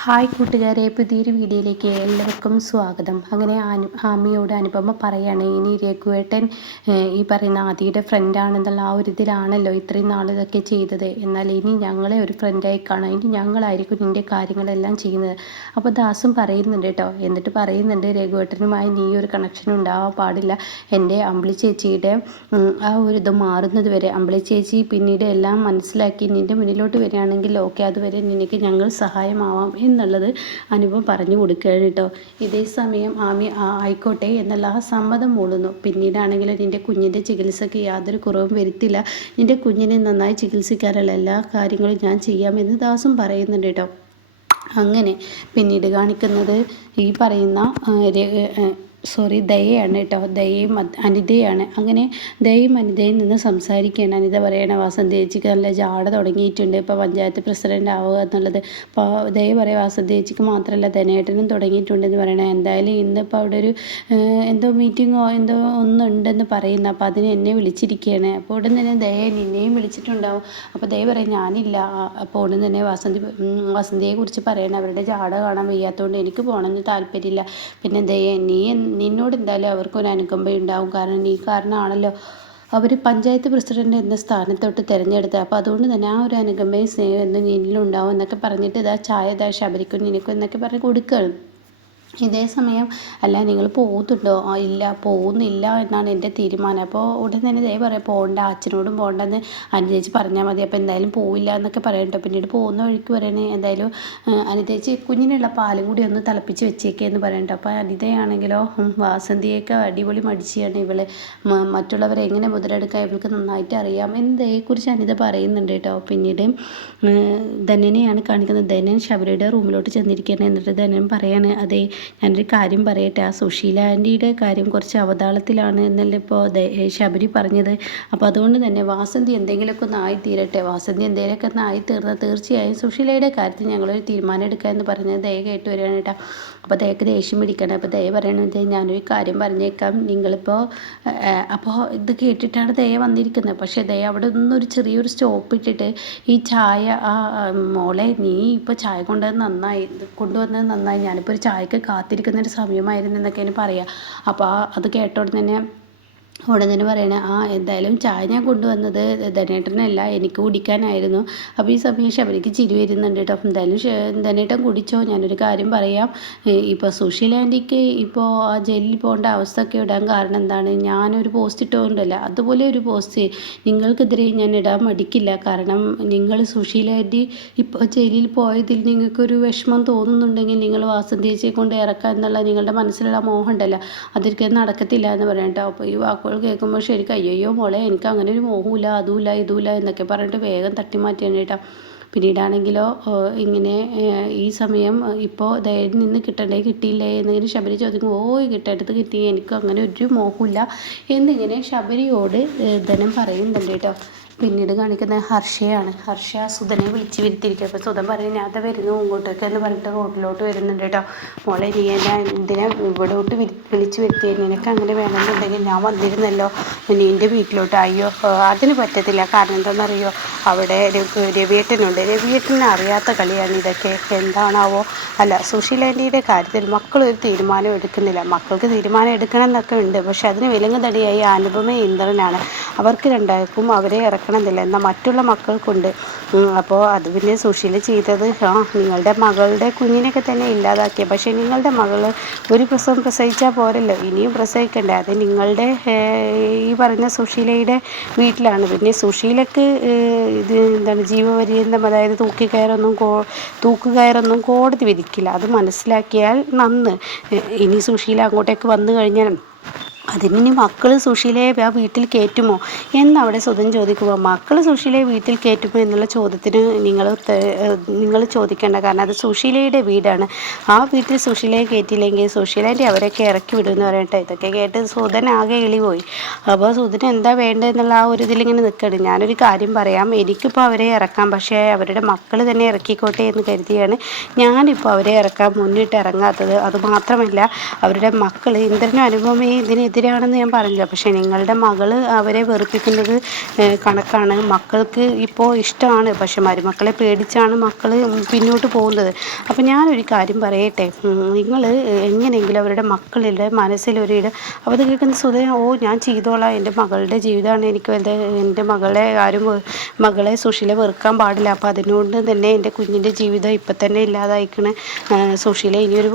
Hi കൂട്ടുകാരെ, പുതിയൊരു വീഡിയോയിലേക്ക് എല്ലാവർക്കും സ്വാഗതം. അങ്ങനെ ആമിയോട് അനുപമ പറയാണ്, ഇനി രഘുവേട്ടൻ ഈ പറയുന്ന ആദിയുടെ ഫ്രണ്ടാണെന്നുള്ള ആ ഒരു ഇതിലാണല്ലോ ഇത്രയും നാൾ ഇതൊക്കെ ചെയ്തത്. എന്നാൽ ഇനി ഞങ്ങളെ ഒരു ഫ്രണ്ടായി കാണാം, ഇനി ഞങ്ങളായിരിക്കും നിൻ്റെ കാര്യങ്ങളെല്ലാം ചെയ്യുന്നത്. അപ്പോൾ ദാസും പറയുന്നുണ്ട് കേട്ടോ. എന്നിട്ട് പറയുന്നുണ്ട്, രഘുവേട്ടനുമായി നീ ഒരു കണക്ഷൻ ഉണ്ടാവാൻ പാടില്ല. എൻ്റെ അമ്പിളി ചേച്ചിയുടെ ആ ഒരു ഇത് മാറുന്നത് വരെ, അമ്പിളി ചേച്ചി പിന്നീട് എല്ലാം മനസ്സിലാക്കി നിൻ്റെ മുന്നിലോട്ട് വരികയാണെങ്കിൽ ഓക്കെ, അതുവരെ നിനക്ക് ഞങ്ങൾ സഹായമാവാം എന്നുള്ളത് അനുപം പറഞ്ഞു കൊടുക്കുകയാണ് കേട്ടോ. ഇതേ സമയം ആമി ആയിക്കോട്ടെ എന്നുള്ള ആ സമ്മതം മൂളുന്നു. പിന്നീടാണെങ്കിൽ നിൻ്റെ കുഞ്ഞിൻ്റെ ചികിത്സയ്ക്ക് യാതൊരു കുറവും വരുത്തില്ല, നിൻ്റെ കുഞ്ഞിനെ നന്നായി ചികിത്സിക്കാനുള്ള എല്ലാ കാര്യങ്ങളും ഞാൻ ചെയ്യാമെന്ന് ദാസും പറയുന്നുണ്ട് കേട്ടോ. അങ്ങനെ പിന്നീട് കാണിക്കുന്നത് ഈ പറയുന്ന ദയയാണ് കേട്ടോ. ദയയും അനിതയാണ്. അങ്ങനെ ദയയും അനിതയിൽ നിന്ന് സംസാരിക്കുകയാണ്. അനിത പറയണ, വാസന്തി ചേച്ചിക്ക് നല്ല ജാട തുടങ്ങിയിട്ടുണ്ട്, ഇപ്പോൾ പഞ്ചായത്ത് പ്രസിഡൻ്റ് ആവുക എന്നുള്ളത്. അപ്പോൾ ദയ പറയാം, വാസന്തി ചേച്ചിക്ക് മാത്രമല്ല ധനേട്ടനും തുടങ്ങിയിട്ടുണ്ടെന്ന് പറയണേ. എന്തായാലും ഇന്നിപ്പോൾ അവിടെ ഒരു എന്തോ മീറ്റിങ്ങോ എന്തോ ഒന്നുണ്ടെന്ന് പറയുന്നു. അപ്പോൾ അതിന് എന്നെ വിളിച്ചിരിക്കുകയാണ്. അപ്പോൾ ഉടൻ തന്നെ ദയ നിന്നെയും വിളിച്ചിട്ടുണ്ടാവും. അപ്പോൾ ദയ പറയും ഞാനില്ല. അപ്പോൾ ഉടൻ തന്നെ വസന്തിയെക്കുറിച്ച് പറയണം, അവരുടെ ജാട കാണാൻ വയ്യാത്തതുകൊണ്ട് എനിക്ക് പോകണമെന്ന് താല്പര്യമില്ല. പിന്നെ ദയ നിന്നോട് എന്തായാലും അവർക്കൊരു അനുകമ്പ ഉണ്ടാവും, കാരണം നീ കാരണമാണല്ലോ അവർ പഞ്ചായത്ത് പ്രസിഡന്റ് എന്ന സ്ഥാനത്തോട്ട് തിരഞ്ഞെടുത്തത്. അപ്പോൾ അതുകൊണ്ട് തന്നെ ആ ഒരു അനുകമ്പയും സ്നേഹം എന്നും നിന്നിലുണ്ടാവും എന്നൊക്കെ പറഞ്ഞിട്ട് ഇതാ ചായ ഇതാ ശബരിക്കും നിനക്കും എന്നൊക്കെ പറഞ്ഞ് കൊടുക്കുകയാണ്. ഇതേ സമയം അല്ല നിങ്ങൾ പോകുന്നുണ്ടോ? ഇല്ല, പോകുന്നില്ല എന്നാണ് എൻ്റെ തീരുമാനം. അപ്പോൾ ഉടൻ തന്നെ ദേ പറയാം, പോകണ്ട, അച്ഛനോടും പോകണ്ടെന്ന് അനുചേച്ചി പറഞ്ഞാൽ മതി. അപ്പോൾ എന്തായാലും പോവില്ല എന്നൊക്കെ പറയട്ടോ. പിന്നീട് പോകുന്ന വഴിക്ക് പറയണേ, എന്തായാലും അനുചേച്ചി കുഞ്ഞിനുള്ള പാലും കൂടി ഒന്ന് തിളപ്പിച്ച് വെച്ചേക്കെന്ന് പറയട്ടോ. അപ്പോൾ അനിതയാണെങ്കിലോ വാസന്തിയൊക്കെ അടിപൊളി മടിച്ചാണ് ഇവള്, മറ്റുള്ളവരെ എങ്ങനെ മുതലെടുക്കാൻ ഇവൾക്ക് നന്നായിട്ട് അറിയാം എന്നതേക്കുറിച്ച് അനിത പറയുന്നുണ്ട് കേട്ടോ. പിന്നീട് ധനനെയാണ് കാണിക്കുന്നത്. ധനൻ ശബരിയുടെ റൂമിലോട്ട് ചെന്നിരിക്കുകയാണ്. എന്നിട്ട് ധനൻ പറയാണ്, അതെ ഞാനൊരു കാര്യം പറയട്ടെ, ആ സുശീല ആൻറ്റിയുടെ കാര്യം കുറച്ച് അവതാളത്തിലാണ് എന്നല്ലേ ഇപ്പോൾ ശബരി പറഞ്ഞത്. അപ്പോൾ അതുകൊണ്ട് തന്നെ വാസന്തി എന്തെങ്കിലുമൊക്കെ ഒന്ന് ആയിത്തീരട്ടെ. വാസന്തി എന്തെങ്കിലുമൊക്കെ ഒന്ന് ആയിത്തീർന്നാൽ തീർച്ചയായും സുശീലയുടെ കാര്യത്തിൽ ഞങ്ങളൊരു തീരുമാനം എടുക്കുക എന്ന് പറഞ്ഞത് ദയ കേട്ട് വരികയാണ് കേട്ടോ. അപ്പോൾ ദയക്ക് ദേഷ്യം പിടിക്കണം. അപ്പോൾ ദയ പറയണത്, ഞാനൊരു കാര്യം പറഞ്ഞേക്കാം, നിങ്ങളിപ്പോൾ അപ്പോൾ ഇത് കേട്ടിട്ടാണ് ദയ വന്നിരിക്കുന്നത്. പക്ഷേ ദയ അവിടെ നിന്നൊരു ചെറിയൊരു സ്റ്റോപ്പ് ഇട്ടിട്ട്, ഈ ചായ മോളെ നീ ഇപ്പോൾ ചായ കൊണ്ടുവന്നത് നന്നായി, ഞാനിപ്പോൾ ഒരു ചായക്ക് കാത്തിരിക്കുന്നൊരു സമയമായിരുന്നു എന്നൊക്കെയാണ് പറയുക. അപ്പോൾ അത് കേട്ടോടെ തന്നെ ഉടൻ തന്നെ പറയണേ, എന്തായാലും ചായ ഞാൻ കൊണ്ടുവന്നത് ധനേട്ടനല്ല, എനിക്ക് കുടിക്കാനായിരുന്നു. അപ്പോൾ ഈ സമയം ശബരിക്ക് ചിരി വരുന്നുണ്ട് കേട്ടോ. എന്തായാലും ധനേട്ടൻ കുടിച്ചോ, ഞാനൊരു കാര്യം പറയാം, ഇപ്പോൾ സുശീല ആൻറ്റിക്ക് ഇപ്പോൾ ആ ജയിലിൽ പോകേണ്ട അവസ്ഥയൊക്കെ ഇടാൻ കാരണം എന്താണ്, ഞാനൊരു പോസ്റ്റ് ഇട്ടുകൊണ്ടല്ല, അതുപോലെ ഒരു പോസ്റ്റ് നിങ്ങൾക്കെതിരെ ഞാൻ ഇടാൻ മടിക്കില്ല. കാരണം നിങ്ങൾ സുശീല ആൻറ്റി ഇപ്പോൾ ജയിലിൽ പോയതിൽ നിങ്ങൾക്കൊരു വിഷമം തോന്നുന്നുണ്ടെങ്കിൽ നിങ്ങൾ വാസന്തി ചേച്ചിയെ കൊണ്ട് ഇറക്കുക എന്നുള്ള നിങ്ങളുടെ മനസ്സിലുള്ള മോഹം ഉണ്ടല്ലോ, അതൊരിക്കലും നടക്കത്തില്ല എന്ന് പറയാം കേട്ടോ. അപ്പോൾ ഈ വാക്കുകൾ കേൾക്കുമ്പോൾ ശരിക്കും അയ്യോ മോളെ, എനിക്ക് അങ്ങനെ ഒരു മോഹമില്ല, അതുമില്ല ഇതുമില്ല എന്നൊക്കെ പറഞ്ഞിട്ട് വേഗം തട്ടിമാറ്റിയാണ് കേട്ടോ. പിന്നീടാണെങ്കിലോ ഇങ്ങനെ ഈ സമയം ഇപ്പോൾ ദയയിൽ നിന്ന് കിട്ടിയില്ലേ എന്നിങ്ങനെ ശബരി ചോദിക്കും. കിട്ടേണ്ടത് കിട്ടി, എനിക്ക് അങ്ങനെ ഒരു മോഹമില്ല എന്നിങ്ങനെ ശബരിയോട് ധനം പറയുന്നുണ്ട് കേട്ടോ. പിന്നീട് കാണിക്കുന്നത് ഹർഷയാണ്. ഹർഷ സുധനെ വിളിച്ച് വരുത്തിയിരിക്കുക. അപ്പോൾ സുധൻ പറയും, ഞാൻ വരുന്നു ഇങ്ങോട്ടേക്ക് എന്ന് പറഞ്ഞിട്ട് റോഡിലോട്ട് വരുന്നുണ്ട് കേട്ടോ. മോളെ നീ എന്തിനാ ഇവിടോട്ട് വിളിച്ച് വരുത്തിയ, നിനക്ക് അങ്ങനെ വേണമെന്നുണ്ടെങ്കിൽ ഞാൻ വന്നിരുന്നല്ലോ നിൻ്റെ വീട്ടിലോട്ട്. അയ്യോ അതിന് പറ്റത്തില്ല, കാരണം എന്താണെന്നറിയോ, അവിടെ രവിയേട്ടനുണ്ട്, രവിയേട്ടനെ അറിയാത്ത കളിയാണ് ഇതൊക്കെ, എന്താണാവോ. അല്ല, സുശീല ആൻറ്റിയുടെ കാര്യത്തിൽ മക്കളൊരു തീരുമാനം എടുക്കുന്നില്ല. മക്കൾക്ക് തീരുമാനം എടുക്കണം എന്നൊക്കെ ഉണ്ട്, പക്ഷെ അതിന് വിലങ്ങുതടിയായി അനുപമ ഇന്ദ്രനാണ്. അവർക്ക് രണ്ടാൾക്കും അവരെ ഇറക്കണമെന്നില്ല, എന്നാൽ മറ്റുള്ള മക്കൾക്കുണ്ട്. അപ്പോൾ അത് പിന്നെ സുശീല ചെയ്തത്, നിങ്ങളുടെ മകളുടെ കുഞ്ഞിനെയൊക്കെ തന്നെ ഇല്ലാതാക്കിയ, പക്ഷേ നിങ്ങളുടെ മകൾ ഒരു പ്രസവം പ്രസവിച്ചാൽ പോരല്ലോ, ഇനിയും പ്രസവിക്കണ്ടേ, അത് നിങ്ങളുടെ ഈ പറഞ്ഞ സുശീലയുടെ വീട്ടിലാണ്. പിന്നെ സുശീലക്ക് ഇത് എന്താണ് ജീവപര്യന്തം, അതായത് തൂക്കുകയറൊന്നും കോടതി വിധിക്കില്ല, അത് മനസ്സിലാക്കിയാൽ നന്ന്. ഇനി സുശീല അങ്ങോട്ടേക്ക് വന്നു കഴിഞ്ഞാൽ അതിനി മക്കൾ സുശീലയെ ആ വീട്ടിൽ കയറ്റുമോ എന്നവിടെ സുധൻ ചോദിക്കുമ്പോൾ, മക്കൾ സുശീലയെ വീട്ടിൽ കയറ്റുമോ എന്നുള്ള ചോദ്യത്തിന് നിങ്ങൾ ചോദിക്കേണ്ട, കാരണം അത് സുശീലയുടെ വീടാണ്. ആ വീട്ടിൽ സുശീലയെ കയറ്റിയില്ലെങ്കിൽ സുശീലേൻ്റെ അവരൊക്കെ ഇറക്കി വിടുമെന്ന് പറയട്ടെ. ഇതൊക്കെ കേട്ട് സുധൻ ആകെ ഇളിപോയി. അപ്പോൾ സുധൻ എന്താ വേണ്ടതെന്നുള്ള ആ ഒരു ഇതിലിങ്ങനെ നിൽക്കണം. ഞാനൊരു കാര്യം പറയാം, എനിക്കിപ്പോൾ അവരെ ഇറക്കാം, പക്ഷേ അവരുടെ മക്കൾ തന്നെ ഇറക്കിക്കോട്ടെ എന്ന് കരുതിയാണ് ഞാനിപ്പോൾ അവരെ ഇറക്കാൻ മുന്നിട്ട് ഇറങ്ങാത്തത്. അതുമാത്രമല്ല, അവരുടെ മക്കൾ ഇന്ദ്രനും അനുപമയും ഇതിനെതിരെ എതിരാണെന്ന് ഞാൻ പറഞ്ഞില്ല. പക്ഷേ നിങ്ങളുടെ മകൾ അവരെ വെറുപ്പിക്കുന്നത് കണക്കാണ്. മക്കൾക്ക് ഇപ്പോൾ ഇഷ്ടമാണ്, പക്ഷെ മരുമക്കളെ പേടിച്ചാണ് മക്കൾ പിന്നോട്ട് പോകുന്നത്. അപ്പോൾ ഞാനൊരു കാര്യം പറയട്ടെ, നിങ്ങൾ എങ്ങനെയെങ്കിലും അവരുടെ മക്കളുടെ മനസ്സിലൊരിടം അപ്പോൾ അത് കേൾക്കുന്ന സുധ, ഓ ഞാൻ ചെയ്തോളാം, എൻ്റെ മകളുടെ ജീവിതമാണ് എനിക്ക് എൻ്റെ മകളെ സുശീല വെറുക്കാൻ പാടില്ല, അപ്പോൾ അതിനോട് തന്നെ എൻ്റെ കുഞ്ഞിൻ്റെ ജീവിതം ഇപ്പം തന്നെ ഇല്ലാതായിക്കണ സുശീല ഇനിയൊരു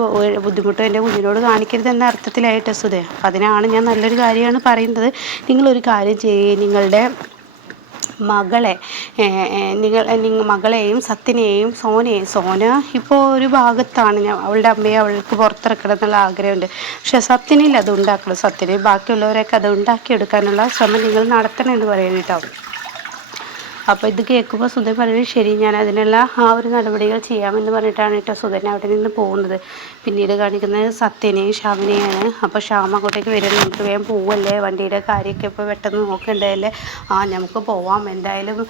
ബുദ്ധിമുട്ടും എൻ്റെ കുഞ്ഞിനോട് കാണിക്കരുതെന്ന അർത്ഥത്തിലായിട്ട് സുധ. അപ്പം അതിനാണ് ഞാൻ നല്ലൊരു കാര്യമാണ് പറയുന്നത്. നിങ്ങളൊരു കാര്യം ചെയ്യുക, നിങ്ങളുടെ മകളെ മകളെയും സത്യനെയും സോന ഇപ്പോൾ ഒരു ഭാഗത്താണ്, അവളുടെ അമ്മയെ അവൾക്ക് പുറത്തിറക്കണം എന്നുള്ള ആഗ്രഹമുണ്ട്. പക്ഷെ സത്യനിൽ അത് ഉണ്ടാക്കണം. സത്യനെ ബാക്കിയുള്ളവരൊക്കെ അത് ഉണ്ടാക്കിയെടുക്കാനുള്ള ശ്രമം നിങ്ങൾ നടത്തണം എന്ന് പറയുന്നത് കേട്ടോ. അപ്പോൾ ഇത് കേൾക്കുമ്പോൾ സുധൻ പറയുന്നത് ശരി, ഞാൻ അതിനുള്ള ആ ഒരു നടപടികൾ ചെയ്യാമെന്ന് പറഞ്ഞിട്ടാണ് കേട്ടോ സുധൻ അവിടെ നിന്ന് പോകുന്നത്. പിന്നീട് കാണിക്കുന്നത് സത്യനെയും ശ്യാമിനെയാണ്. അപ്പോൾ ശ്യാം അങ്ങോട്ടേക്ക് വരുന്നത്, നമുക്ക് വേഗം പോവല്ലേ, വണ്ടിയുടെ കാര്യമൊക്കെ ഇപ്പോൾ പെട്ടെന്ന് നോക്കണ്ടല്ലേ, നമുക്ക് പോവാം എന്തായാലും.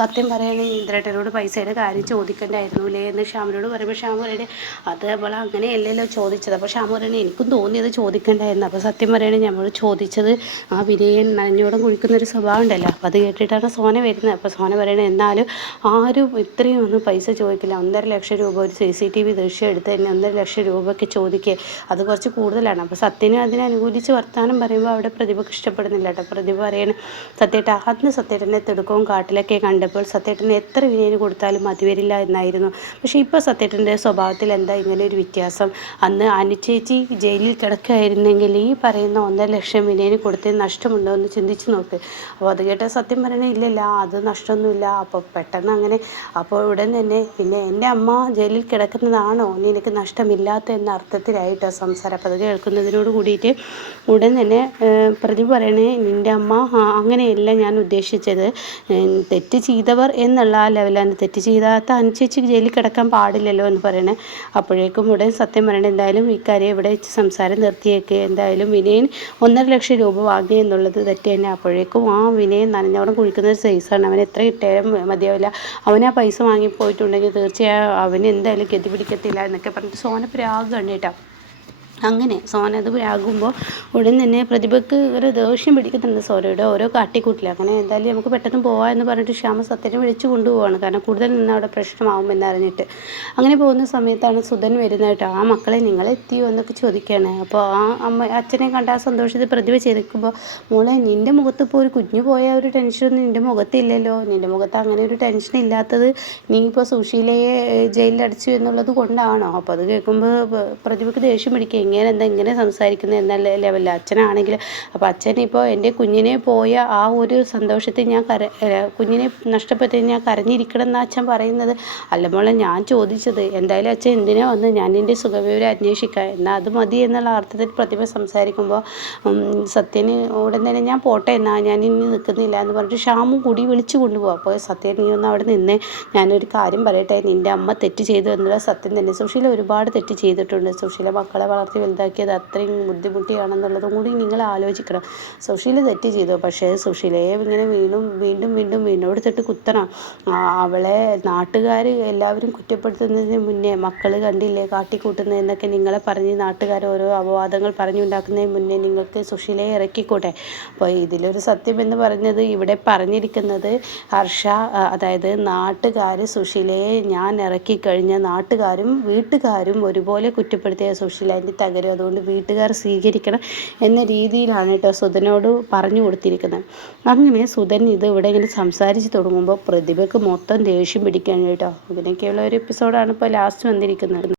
സത്യം പറയുകയാണെങ്കിൽ ഇന്ദ്രേട്ടനോട് പൈസയുടെ കാര്യം ചോദിക്കണ്ടായിരുന്നുല്ലേ എന്ന് ശ്യാമിനോട് പറയുമ്പോൾ ശ്യാം പറയുന്നത് അത് അവൾ അങ്ങനെയല്ലല്ലോ ചോദിച്ചത്. അപ്പോൾ ശ്യാം പറയുന്നത് എനിക്കും തോന്നിയത് ചോദിക്കണ്ടായിരുന്നു. അപ്പോൾ സത്യം പറയുകയാണെങ്കിൽ നമ്മൾ ചോദിച്ചത് ആ വിനയൻ നനഞ്ഞോടം കുഴിക്കുന്നൊരു സ്വഭാവം ഉണ്ടല്ലോ, അപ്പോൾ അത് കേട്ടിട്ടാണ് സോന വരുന്നത്. അപ്പോൾ സോന പറയണത് എന്നാലും ആരും ഇത്രയും ഒന്നും പൈസ ചോദിക്കില്ല, 1,50,000 രൂപ ഒരു CCTV ദൃശ്യം എടുത്ത് തന്നെ 1,50,000 രൂപയ്ക്ക് ചോദിക്കുക, അത് കുറച്ച് കൂടുതലാണ്. അപ്പോൾ സത്യന് അതിനനുകൂലിച്ച് വർത്താനം പറയുമ്പോൾ അവിടെ പ്രതിഭയ്ക്ക് ഇഷ്ടപ്പെടുന്നില്ല കേട്ടോ. പ്രതിഭ പറയണ സത്യേട്ട, അന്ന് സത്യേട്ടനെ തിടുക്കവും കാട്ടിലൊക്കെ കണ്ടപ്പോൾ സത്യേട്ടന് എത്ര വിനയന് കൊടുത്താലും മതി വരില്ല എന്നായിരുന്നു. പക്ഷേ ഇപ്പോൾ സത്യേട്ടൻ്റെ സ്വഭാവത്തിൽ എന്താ ഇങ്ങനെ ഒരു വ്യത്യാസം? അന്ന് അനുചേച്ചി ജയിലിൽ കിടക്കുകയായിരുന്നെങ്കിൽ ഈ പറയുന്ന 1,50,000 വിനയന് കൊടുത്തതിന് നഷ്ടമുണ്ടോ എന്ന് ചിന്തിച്ച് നോക്ക്. അപ്പോൾ അത് കേട്ട സത്യം പറയണേ ഇല്ലല്ല, അത് നഷ്ടമൊന്നുമില്ല. അപ്പോൾ പെട്ടെന്ന് അങ്ങനെ അപ്പോൾ ഉടൻ തന്നെ പിന്നെ എൻ്റെ അമ്മ ജയിലിൽ കിടക്കുന്നതാണോ നിനക്ക് നഷ്ടമില്ലാത്ത എന്ന അർത്ഥത്തിലായിട്ടോ സംസാരം. അപ്പോൾ അത് കേൾക്കുന്നതിനോട് കൂടിയിട്ട് ഉടൻ തന്നെ പ്രതിഭ പറയണേ നിൻ്റെ അമ്മ അങ്ങനെയല്ല ഞാൻ ഉദ്ദേശിച്ചത്, തെറ്റ് ചെയ്തവർ എന്നുള്ള ആ ലെവലാണ്, തെറ്റ് ചെയ്താത്ത അനുചേച്ചിക്ക് ജയിലിൽ കിടക്കാൻ പാടില്ലല്ലോ എന്ന് പറയണേ. അപ്പോഴേക്കും ഉടൻ സത്യം പറയണേ എന്തായാലും ഇക്കാര്യം ഇവിടെ വെച്ച് സംസാരം നിർത്തിയേക്ക്, എന്തായാലും വിനയൻ 1,50,000 രൂപ വാങ്ങി എന്നുള്ളത് തെറ്റ് തന്നെ. അപ്പോഴേക്കും ആ വിനയൻ നനഞ്ഞോളം കുഴിക്കുന്ന ഒരു സൈസാണ്, അവൻ എത്ര ഇട്ടാലും മതിയാവില്ല, അവൻ ആ പൈസ വാങ്ങിപ്പോയിട്ടുണ്ടെങ്കിൽ തീർച്ചയായും അവന് എന്തായാലും ഗതി പിടിക്കത്തില്ല എന്നൊക്കെ പറഞ്ഞിട്ട് സോന പ്രാഗാണ് കേട്ടോ. അങ്ങനെ സോന അത് ആകുമ്പോൾ ഉടൻ തന്നെ പ്രതിഭയ്ക്ക് ഒരു ദേഷ്യം പിടിക്കുന്നുണ്ട് സോനയുടെ ഓരോ കാട്ടിക്കൂട്ടില്ല. അങ്ങനെ എന്തായാലും നമുക്ക് പെട്ടെന്ന് പോകാം എന്ന് പറഞ്ഞിട്ട് ശ്യാമ സത്യനെ വിളിച്ചു കൊണ്ടുപോവാണ്, കാരണം കൂടുതൽ നിന്ന് അവിടെ പ്രശ്നമാവും എന്നറിഞ്ഞിട്ട്. അങ്ങനെ പോകുന്ന സമയത്താണ് സുധൻ വരുന്നതായിട്ട്. ആ മക്കളെ നിങ്ങളെത്തിയോ എന്നൊക്കെ ചോദിക്കുകയാണ്. അപ്പോൾ ആ അച്ഛനെ കണ്ട ആ സന്തോഷത്തിൽ പ്രതിഭ ചെയ്തിരിക്കുമ്പോൾ മോളെ നിൻ്റെ മുഖത്ത് ഇപ്പോൾ ഒരു കുഞ്ഞു പോയ ഒരു ടെൻഷനൊന്നും നിൻ്റെ മുഖത്തില്ലല്ലോ, നിൻ്റെ മുഖത്ത് അങ്ങനെ ഒരു ടെൻഷൻ ഇല്ലാത്തത് നീ ഇപ്പോൾ സുശീലയെ ജയിലിലടച്ചു എന്നുള്ളത് കൊണ്ടാണോ? അപ്പോൾ അത് കേൾക്കുമ്പോൾ പ്രതിഭയ്ക്ക് ദേഷ്യം പിടിക്കുക, ഇങ്ങനെ സംസാരിക്കുന്നത് എന്നുള്ള ലെവലിൽ അച്ഛനാണെങ്കിൽ. അപ്പോൾ അച്ഛൻ ഇപ്പോൾ എൻ്റെ കുഞ്ഞിനെ പോയ ആ ഒരു സന്തോഷത്തിൽ കുഞ്ഞിനെ നഷ്ടപ്പെട്ട് ഞാൻ കരഞ്ഞിരിക്കണം എന്നാണ് അച്ഛൻ പറയുന്നത്. അല്ല മോളെ ഞാൻ ചോദിച്ചത് എന്തായാലും അച്ഛൻ എന്തിനാ വന്ന് ഞാൻ എൻ്റെ സുഖവിവരം അന്വേഷിക്കാം, എന്നാൽ അത് മതി എന്നുള്ള അർത്ഥത്തിൽ പ്രതിഭ സംസാരിക്കുമ്പോൾ സത്യന് ഉടൻ തന്നെ ഞാൻ പോട്ടെ എന്നാ ഞാൻ ഇനി നിൽക്കുന്നില്ല എന്ന് പറഞ്ഞിട്ട് ശ്യാമും കൂടി വിളിച്ചു കൊണ്ടുപോകും. അപ്പോൾ സത്യൻ നീ ഒന്ന് അവിടെ നിന്ന് ഞാനൊരു കാര്യം പറയട്ടെ, നിൻ്റെ അമ്മ തെറ്റ് ചെയ്തു എന്നുള്ള സത്യം തന്നെ. സുശീല ഒരുപാട് തെറ്റ് ചെയ്തിട്ടുണ്ട്, സുശീല മക്കളെ വളർത്തി വലുതാക്കിയത് അത്രയും ബുദ്ധിമുട്ടിയാണെന്നുള്ളതും കൂടി നിങ്ങൾ ആലോചിക്കണം. സുശീല തെറ്റ് ചെയ്തു, പക്ഷേ സുശീലയെ ഇങ്ങനെ വീണ്ടും വീണ്ടെടുത്തിട്ട് കുത്തണം. അവളെ നാട്ടുകാർ എല്ലാവരും കുറ്റപ്പെടുത്തുന്നതിന് മുന്നേ മക്കൾ കണ്ടില്ലേ കാട്ടിക്കൂട്ടുന്നതെന്നൊക്കെ നിങ്ങളെ പറഞ്ഞ് നാട്ടുകാർ ഓരോ അപവാദങ്ങൾ പറഞ്ഞുണ്ടാക്കുന്നതിന് മുന്നേ നിങ്ങൾക്ക് സുശീലയെ ഇറക്കിക്കൂട്ടെ. അപ്പോൾ ഇതിലൊരു സത്യം എന്ന് പറഞ്ഞത് ഇവിടെ പറഞ്ഞിരിക്കുന്നത് ഹർഷ, അതായത് നാട്ടുകാർ സുശീലയെ ഞാൻ ഇറക്കിക്കഴിഞ്ഞ നാട്ടുകാരും വീട്ടുകാരും ഒരുപോലെ കുറ്റപ്പെടുത്തിയ സുശീല അതിൻ്റെ തകരും, അതുകൊണ്ട് വീട്ടുകാർ സ്വീകരിക്കണം എന്ന രീതിയിലാണ് കേട്ടോ സുധനോട് പറഞ്ഞു കൊടുത്തിരിക്കുന്നത്. അങ്ങനെ സുധൻ ഇത് ഇവിടെ ഇങ്ങനെ സംസാരിച്ച് തുടങ്ങുമ്പോൾ പ്രതിഭയ്ക്ക് മൊത്തം ദേഷ്യം പിടിക്കുകയാണ് കേട്ടോ. ഇതിനൊക്കെയുള്ള ഒരു എപ്പിസോഡാണ് ഇപ്പോൾ ലാസ്റ്റ് വന്നിരിക്കുന്നത്.